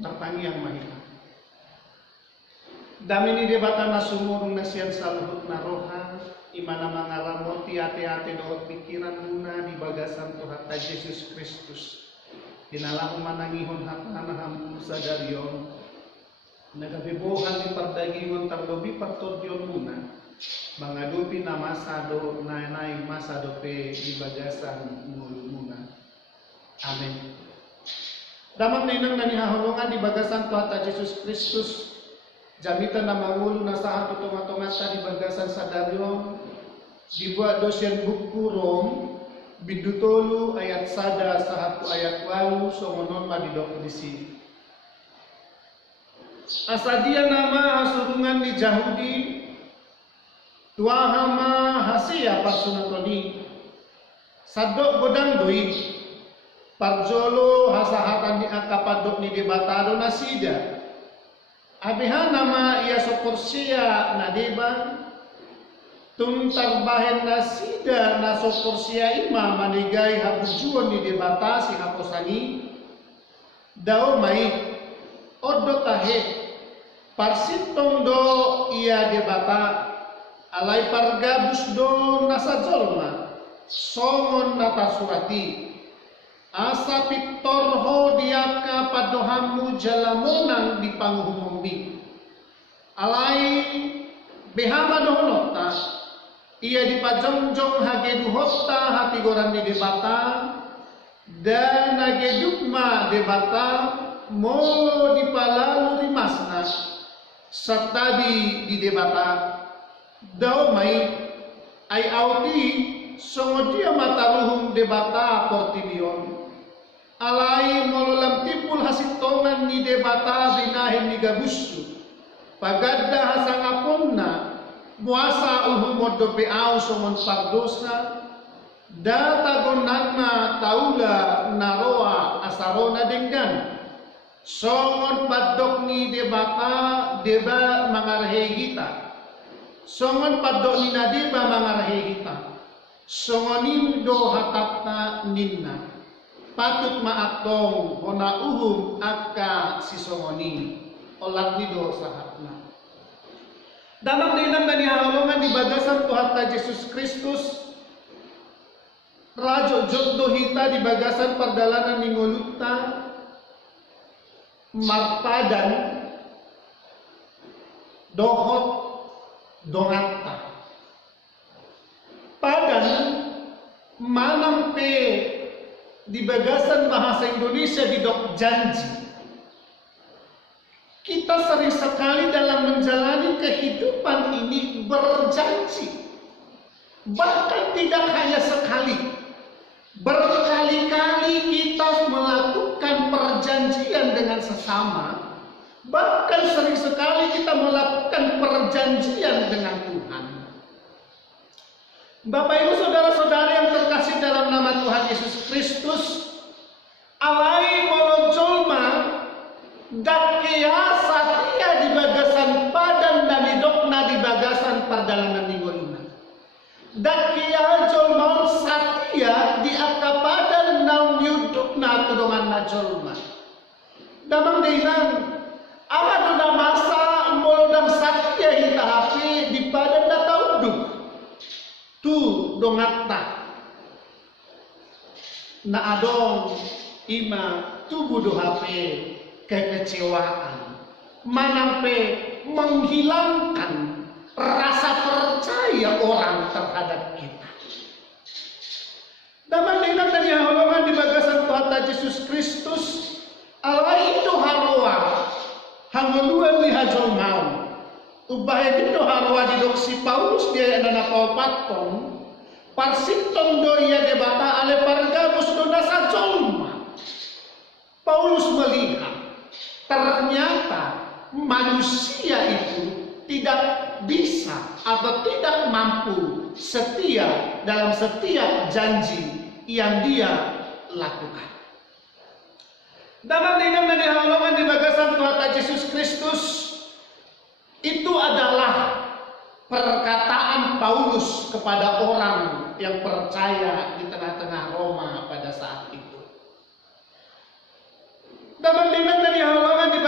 Bertangi yang mahika. Damini debatan na sumurong na siyan sa luhut na roha, imana mangalamoti ate-ate doot pikiran muna di bagasan Tuhan ta Yesus Kristus. Dinalang manangihon hatanaham sa daryon, nagabibuhan di pardagingon tarlobi patodyon muna, mga dupi na masado na masado pe di bagasan muna. Amen. Damang ninang nanihahulungan di bagasan Tuhan ta Yesus Kristus, jamitan na mangulo na sa ato tunga-tunga sa di bagasan sa daryon, dibuat dosyan buku Rom, bidutolo ayat sada sa hatu ayat 8 songonon madidok di sini. Asadia nama hasurungan di Yahudi, tuahama hasia pasunatoni, sadok godang doi. Parjolo hasahatan di akapadok ni debatado nasida. Abihan nama ia soporsia na deba. Tung tarbahen nasida na soporsia ima manigay habujuan ni debata si haposani. Dao mai odo tahe. Parsitong do ia debata. Alay pargabus do nasa jolma. Songon nata surati. Asa pitorho diaka padohamu jalamonang di panghumumbi. Alay behama dohonota. Ia dipajongjong hageduhosta hati goran di debata. Dan hagedukma debata mo dipalalu rimasna. Sertadi di debata. Daumai ay auti songodia mataruhum debata portilion. Alai mololam tipul hasitongan ni debata binahin ni gabusu. Pagadda hasangaponna muasa uhum modo beau somon pardosa. Data gonangna taula naroa asarona denggan. Songon padok ni debata deba mangarhe kita. Songon padok ni nadeba mangarhe kita. Songonin do hatapna ninna. Patut maatong hona uhum akka si songoni olat ni do sahatna. Dalam dinam dan dihalongan di bagasan Tuhan ta Yesus Kristus, rajo jodoh hita di bagasan perdalanan ningoluta marpadan dohot dongatta. Padan manampe di bagasan bahasa Indonesia di dok janji. Kita sering sekali dalam menjalani kehidupan ini berjanji. Bahkan tidak hanya sekali. Berkali-kali kita melakukan perjanjian dengan sesama. Bahkan sering sekali kita melakukan perjanjian dengan Tuhan. Bapak Ibu saudara-saudari yang terkasih dalam nama Tuhan Yesus Kristus, alai molojolma dakia satia di bagasan padan dan idokna di bagasan perdalanan ningolina. Dakia jolma satia di akapadan naum yudukna tudongan na jolma. Damang dinan awad na masa molodam satia hitahapi di padan na tauduk. Tu dongatta na adong ima tubuh dohape kekecewaan manampe menghilangkan rasa percaya orang terhadap kita. Dalam dinam dan dihalongan di bagasan Tuhan Yesus Kristus, Allah itu haroa hanguluan lihajol mau. Ubah itu harwa di doksi Paulus dia nana paupatong parsitong doya debata ale pargabus do nasa jolma. Paulus melihat ternyata manusia itu tidak bisa atau tidak mampu setia dalam setiap janji yang dia lakukan. Dalam dinam dan dihalongan di bagasan Tuhan Yesus Kristus, itu adalah perkataan Paulus kepada orang yang percaya di tengah-tengah Roma pada saat itu. Dalam dinam dan dihalongan di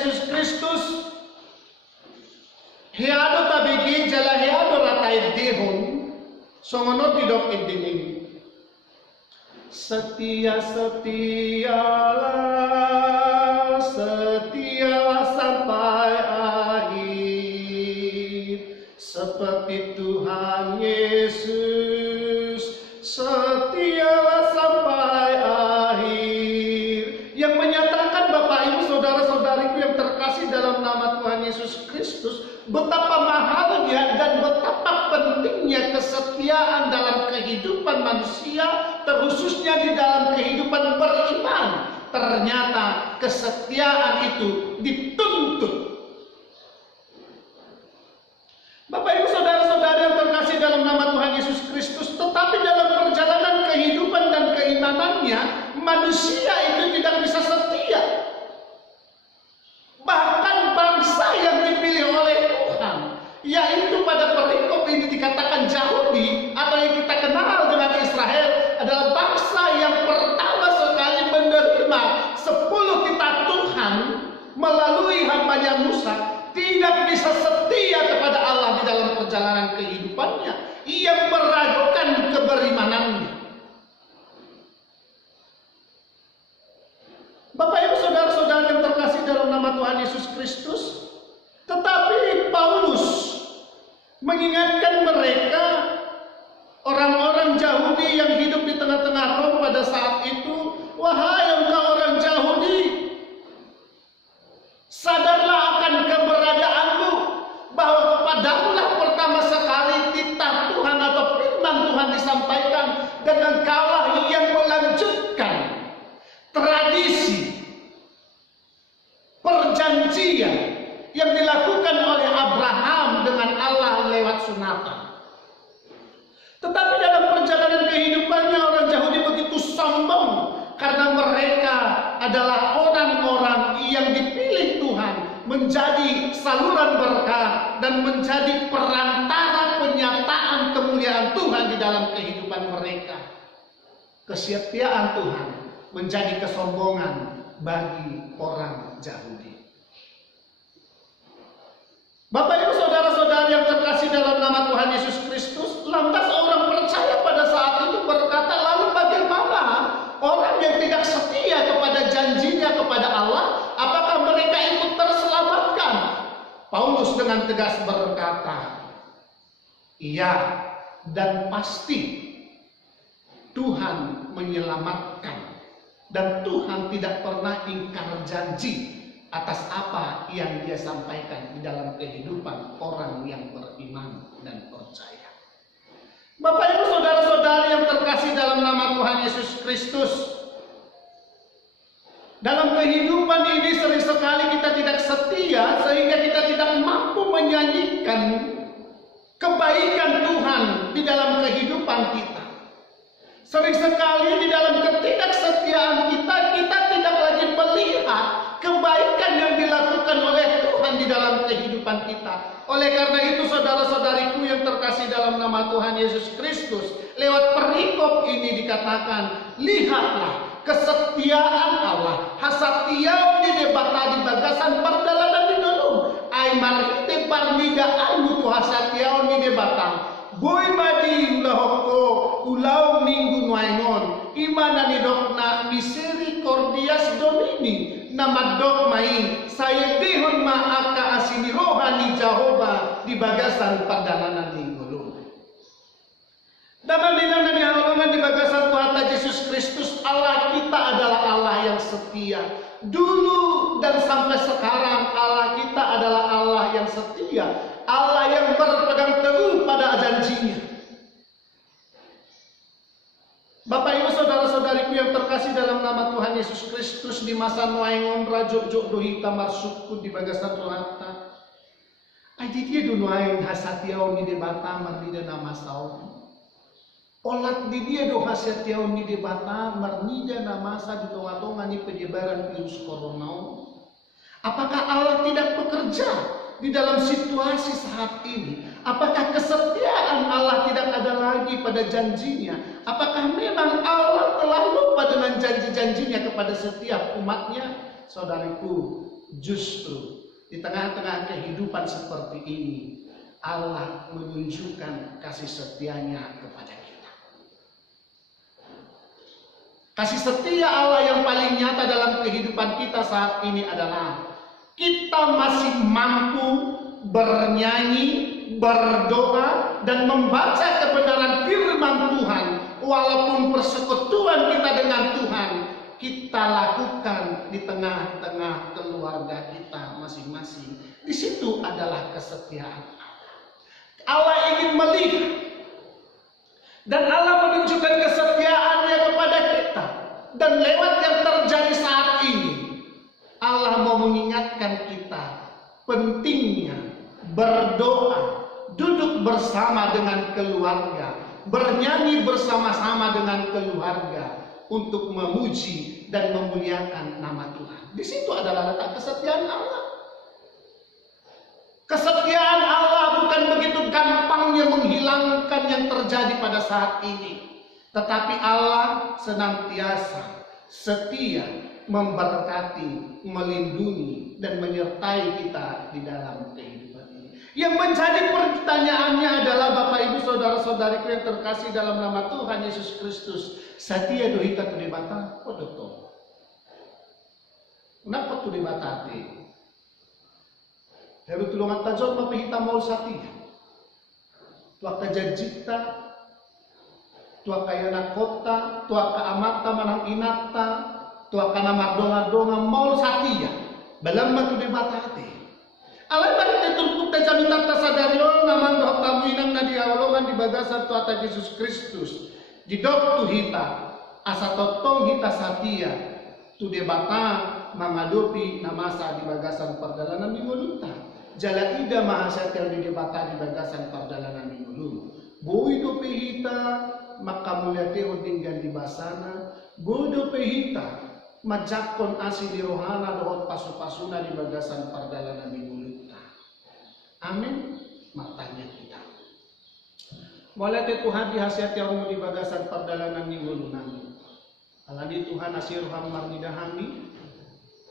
Yesus Kristus, heado tabigi jala heado ratai dehon, songono tidok indining. Setialah sampai akhir, seperti Tuhan Yesus. Setialah sampai akhir, yang menyatakan Bapak Ibu saudara-saudariku yang terkasih dalam nama Tuhan Yesus Kristus, betapa mahalnya dan betapa pentingnya kesetiaan dalam kehidupan manusia, terkhususnya di dalam kehidupan beriman. Ternyata kesetiaan itu dituntut. Bapak Ibu saudara-saudara yang terkasih dalam nama Tuhan Yesus Kristus, tetapi dalam perjalanan kehidupan dan keimanannya, manusia itu tidak bisa setia. Bahkan bangsa yang dipilih oleh Tuhan, yaitu pada perikop ini dikatakan Yahudi, atau yang kita kenal dengan Israel, adalah bangsa yang pertama sekali menerima 10 titah Tuhan melalui hambanya Musa, tidak bisa setia kepada Allah di dalam perjalanan kehidupannya. Ia meragukan keberimanannya. Bapak Ibu saudara-saudara yang terkasih dalam nama Tuhan Yesus Kristus, tetapi Paulus mengingatkan mereka, orang-orang Yahudi yang hidup di tengah-tengah Rom pada saat itu, wahai engkau orang Yahudi, sadarlah akan keberadaanmu, bahwa kepadamulah pertama sekali titah Tuhan atau firman Tuhan disampaikan, dan engkaulah yang melanjutkan tradisi perjanjian yang dilakukan oleh Abraham dengan Allah lewat sunatan. Tetapi dalam perjalanan kehidupannya, orang Yahudi begitu sombong karena mereka adalah orang-orang yang dipilih Tuhan menjadi saluran berkat dan menjadi perantara penyataan kemuliaan Tuhan di dalam kehidupan mereka. Kesetiaan Tuhan menjadi kesombongan bagi orang Yahudi. Bapak Ibu saudara-saudara yang terkasih dalam nama Tuhan Yesus Kristus, lantas orang percaya pada saat itu berkata, lalu bagaimana orang yang tidak setia kepada janjinya kepada Allah, apakah mereka ikut terselamatkan? Paulus dengan tegas berkata, iya, dan pasti Tuhan menyelamatkan, dan Tuhan tidak pernah ingkar janji atas apa yang Dia sampaikan di dalam kehidupan orang yang beriman dan percaya. Bapak Ibu saudara-saudari yang terkasih dalam nama Tuhan Yesus Kristus, dalam kehidupan ini sering sekali kita tidak setia, sehingga kita tidak mampu menyanyikan kebaikan Tuhan di dalam kehidupan kita. Sering sekali di dalam ketidaksetiaan kita tidak lagi melihat kebaikan yang dilakukan oleh Tuhan di dalam kehidupan kita. Oleh karena itu saudara-saudariku yang terkasih dalam nama Tuhan Yesus Kristus, lewat perikop ini dikatakan, lihatlah kesetiaan Allah, hasatiau di debata di bagasan perdalanan di dalam ai marite parmida anu tu hasatiau di debata boy madi lahoko ulau minggu nuaingon imana ni dokna misericordias domini nama dok mai saya dihon maaka asini rohani Jehovah di bagasan perdalanan ninggulu. Dalam dinamika di halaman di bagasan Tuhan Yesus Kristus, Allah kita adalah Allah yang setia. Dulu dan sampai sekarang Allah kita adalah Allah yang setia, Allah yang berpegang teguh pada janjinya. Bapak Ibu saudara-saudariku yang terkasih dalam nama Tuhan Yesus Kristus, di masa nuaingon rajo jok dohi tamar suku di bagasan Tuhan ta. Aji dia dunuain hasatiau ni debata marnida nama saum. Olat di dia do hasatiau ni debata marnida nama sa di tonga-tonga ni penyebaran virus corona. Apakah Allah tidak bekerja di dalam situasi saat ini? Apakah kesetiaan Allah tidak ada lagi pada janjinya? Apakah memang Allah telah lupa dengan janji-janjinya kepada setiap umatnya? saudariku, justru di tengah-tengah kehidupan seperti ini, Allah menunjukkan kasih setianya kepada kita. Kasih setia Allah yang paling nyata dalam kehidupan kita saat ini adalah kita masih mampu bernyanyi, berdoa, dan membaca kebenaran firman Tuhan. Walaupun persekutuan kita dengan Tuhan, kita lakukan di tengah-tengah keluarga kita masing-masing. Di situ adalah kesetiaan Allah. Allah ingin melihat dan Allah menunjukkan kesetiaannya kepada kita. Dan lewat yang terjadi saat ini, Allah mau mengingatkan kita pentingnya berdoa, duduk bersama dengan keluarga, bernyanyi bersama-sama dengan keluarga untuk memuji dan memuliakan nama Tuhan. Di situ adalah letak kesetiaan Allah. Kesetiaan Allah bukan begitu gampangnya menghilangkan yang terjadi pada saat ini, tetapi Allah senantiasa setia memberkati, melindungi, dan menyertai kita di dalam kehidupan ini. Yang menjadi pertanyaannya adalah, Bapak Ibu saudara-saudariku yang terkasih dalam nama Tuhan Yesus Kristus, setia dohita tu dibata, podoto. Kenapa tu dibata te? Heru tulungan tajol mapihita mau setia. Tua kajajita, tua kayana kota, tua kaamata manang inata, tua kana mardonga-donga mau setia. Balam batu dibata te. Alay balik turpuk ta jami tata sadarion namang dohok tamuinang na diawalongan di bagasan tuata Yesus Kristus. Di dok tu hita, asa totong hita satia, tu debata mangadopi namasa di bagasan perdalanan di mulunta. Jala ida mahasatel di debata di bagasan perdalanan di mulun. Boi dope hita, maka mulyate tinggal di basana. Boi dope hita, majakon asi di rohana dohot pasu-pasuna di bagasan perdalanan di mulun. Amin. Matanya kita. Mulai Tuhan dihasiati orang di bagasan perdalanan ni mulunami. Alani Tuhan asir hamar di dahami,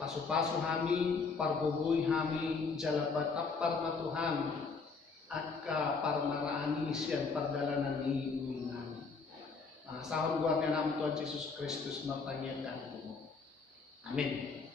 pasu-pasu hami, parbubui hami, jalabat parma Tuhan, akka parmaraani sian perdalanan ni mulunami. Sahur gua kenam Tuhan Yesus Kristus matanya dan Amin.